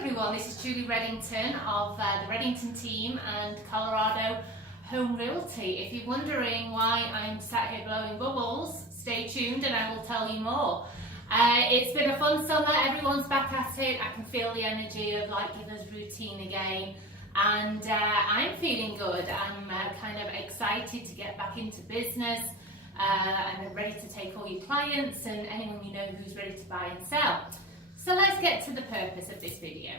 everyone, this is Julie Reddington of the Reddington team and Colorado Home Realty. If you're wondering why I'm sat here blowing bubbles, stay tuned and I will tell you more. It's been a fun summer, everyone's back at it. I can feel the energy of like Giver's routine again, and I'm feeling good. I'm kind of excited to get back into business. I'm ready to take all your clients and anyone you know who's ready to buy and sell. So let's get to the purpose of this video.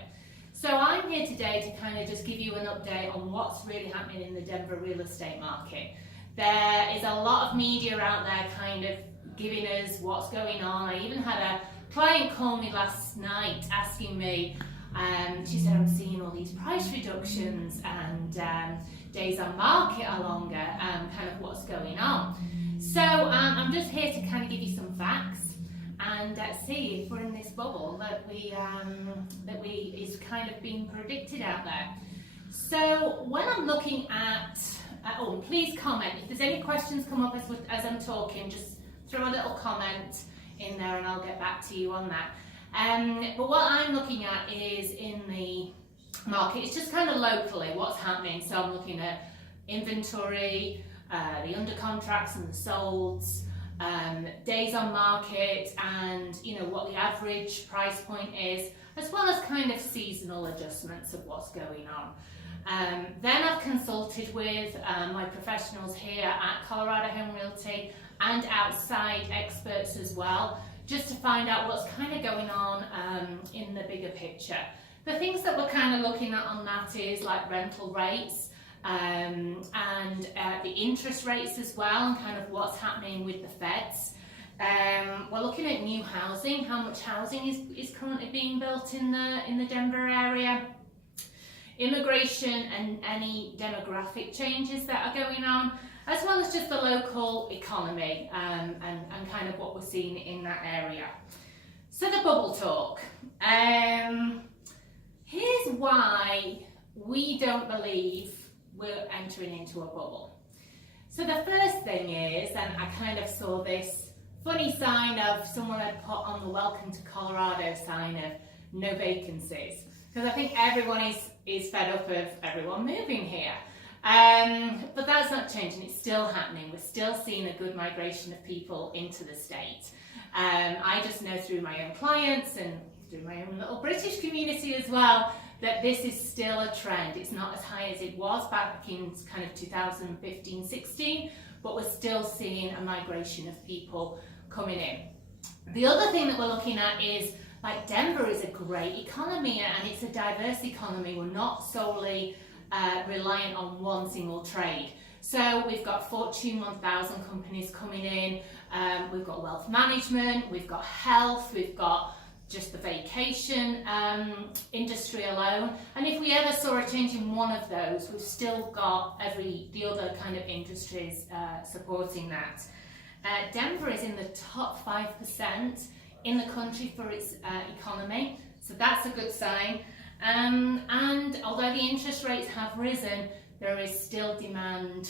So I'm here today to kind of just give you an update on what's really happening in the Denver real estate market. There is a lot of media out there kind of giving us what's going on. I even had a client call me last night asking me, she said, I'm seeing all these price reductions and days on market are longer, kind of what's going on. So I'm just here to kind of give you some facts and see if we're in this bubble that is kind of being predicted out there. So when I'm looking at, please comment. If there's any questions come up as I'm talking, just throw a little comment in there and I'll get back to you on that. But what I'm looking at is in the market, it's just kind of locally what's happening. So I'm looking at inventory, the under contracts and the solds, days on market, and what the average price point is, as well as kind of seasonal adjustments of what's going on. Then I've consulted with my professionals here at Colorado Home Realty and outside experts as well, just to find out what's kind of going on in the bigger picture. The things that we're kind of looking at on that is like rental rates, and the interest rates as well, and kind of what's happening with the feds. We're looking at new housing, how much housing is currently being built in the Denver area, immigration and any demographic changes that are going on, as well as just the local economy and kind of what we're seeing in that area. So the bubble talk. Here's why we don't believe we're entering into a bubble. So the first thing is, and I kind of saw this funny sign of someone had put on the Welcome to Colorado sign of no vacancies, because I think everyone is fed up of everyone moving here. But that's not changing, it's still happening. We're still seeing a good migration of people into the state. I just know through my own clients and through my own little British community as well, that this is still a trend. It's not as high as it was back in kind of 2015-16, but we're still seeing a migration of people coming in. The other thing that we're looking at is, like, Denver is a great economy and it's a diverse economy. We're not solely reliant on one single trade. So we've got Fortune 1000 companies coming in, we've got wealth management, we've got health, we've got just the vacation industry alone. And if we ever saw a change in one of those, we've still got the other kind of industries supporting that. Denver is in the top 5% in the country for its economy, so that's a good sign. And although the interest rates have risen, there is still demand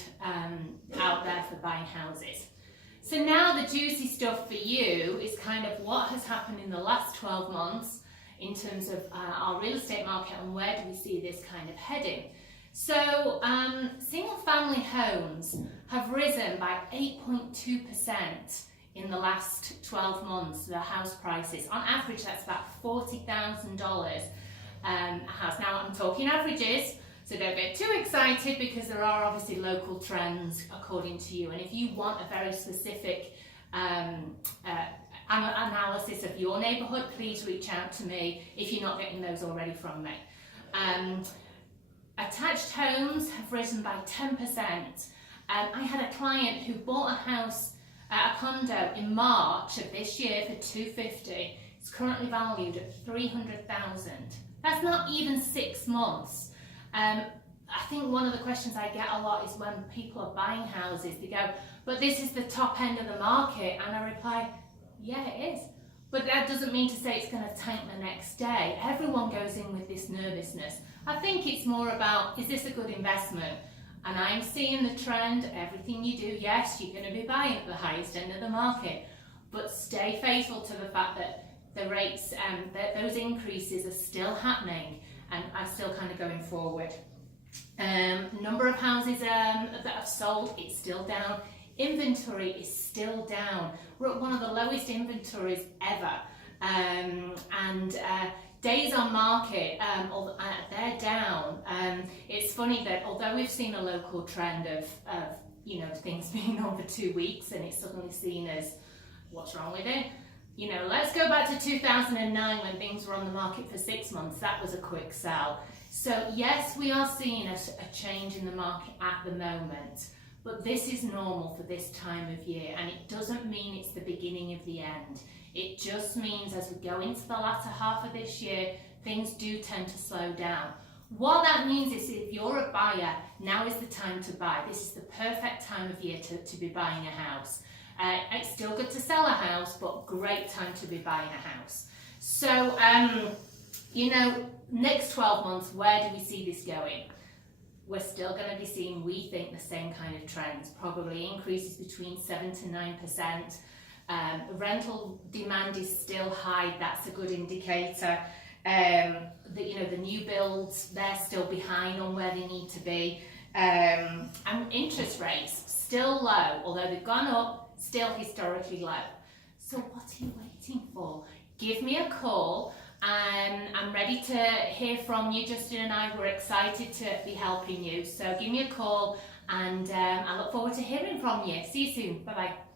out there for buying houses. So now the juicy stuff for you is kind of what has happened in the last 12 months in terms of our real estate market and where do we see this kind of heading. So single family homes have risen by 8.2% in the last 12 months, the house prices. On average, that's about $40,000 a house. Now I'm talking averages, so don't get too excited because there are obviously local trends according to you. And if you want a very specific analysis of your neighbourhood, please reach out to me if you're not getting those already from me. Attached homes have risen by 10%. I had a client who bought a house, a condo in March of this year for $250. It's currently valued at $300,000. That's not even 6 months. I think one of the questions I get a lot is when people are buying houses, they go, but this is the top end of the market, and I reply, yeah, it is. But that doesn't mean to say it's going to tank the next day. Everyone goes in with this nervousness. I think it's more about, is this a good investment? And I'm seeing the trend, everything you do, yes, you're going to be buying at the highest end of the market, but stay faithful to the fact that the rates, those increases are still happening and are still kind of going forward. Number of houses that have sold, it's still down. Inventory is still down. We're at one of the lowest inventories ever. Days on market, they're down. It's funny that although we've seen a local trend of things being over 2 weeks, and it's suddenly seen as, what's wrong with it? Let's go back to 2009 when things were on the market for 6 months. That was a quick sell. So yes, we are seeing a change in the market at the moment, but this is normal for this time of year, and it doesn't mean it's the beginning of the end. It just means as we go into the latter half of this year, things do tend to slow down. What that means is if you're a buyer, now is the time to buy. This is the perfect time of year to be buying a house. It's still good to sell a house, but great time to be buying a house. So, next 12 months, where do we see this going? We're still going to be seeing, we think, the same kind of trends, probably increases between 7 to 9%. Rental demand is still high, that's a good indicator. The new builds, they're still behind on where they need to be. And interest rates, still low, although they've gone up, still historically low. So what are you waiting for? Give me a call. I'm ready to hear from you. Justin and I were excited to be helping you. So give me a call, and I look forward to hearing from you. See you soon. Bye-bye.